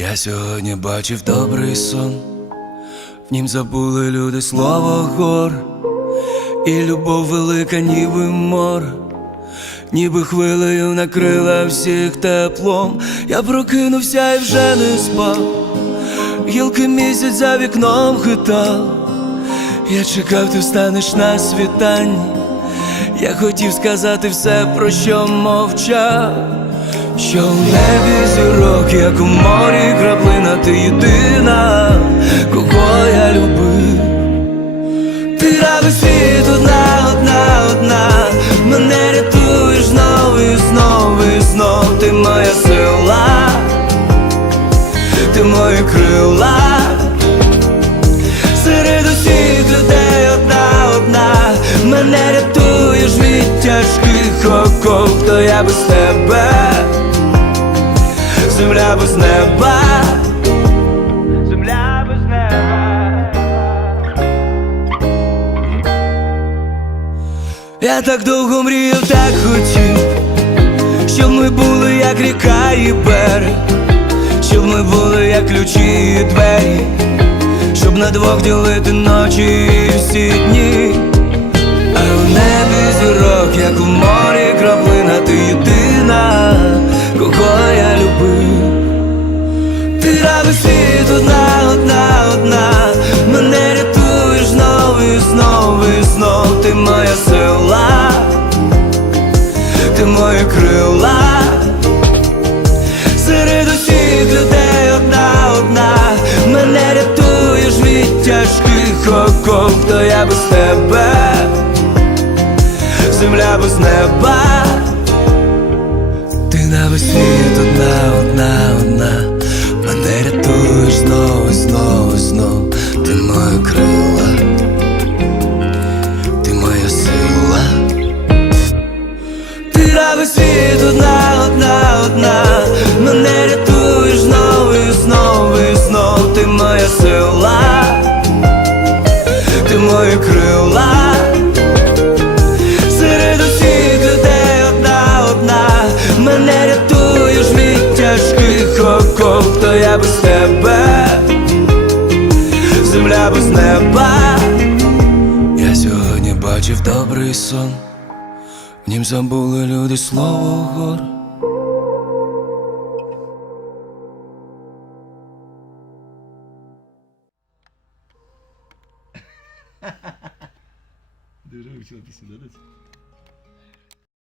Я сьогодні бачив добрий сон, в нім забули люди слово гор, і любов велика, ніби море, ніби хвилею накрила всіх теплом. Я прокинувся і вже не спав, гілки місяць за вікном хитав. Я чекав, ти встанеш на світанні. Я хотів сказати все, про що мовчав. Що в небі зірок, як у морі краплина, ти єдина, кого я любив. Ти ради світ одна, одна, одна, мене рятуєш знову і знову і знов ти моя сила, ти мої крила. Серед усіх людей одна, одна, мене рятуєш від тяжких оков, то я без тебе, земля без неба, земля без неба. Я так довго мріяв, так хотів, щоб ми були як ріка і берег, щоб ми були як ключі і двері, щоб на двох ділити ночі і всі дні, знов ти мої крила, серед усіх людей одна, одна, мене рятуєш від тяжких оков, то я без тебе, земля без неба. Ти на весь світ одна, одна, одна, мене рятуєш знову, знову, світ одна, одна, одна, мене рятуєш знову і знову і знов, ти моя сила, ти мої крила. Серед усіх одна, одна, мене рятуєш від тяжких оков, то я без тебе, земля без неба. Я сьогодні бачив добрий сон, в нім забули люди слово гор. Дуже вивчила пісню, да?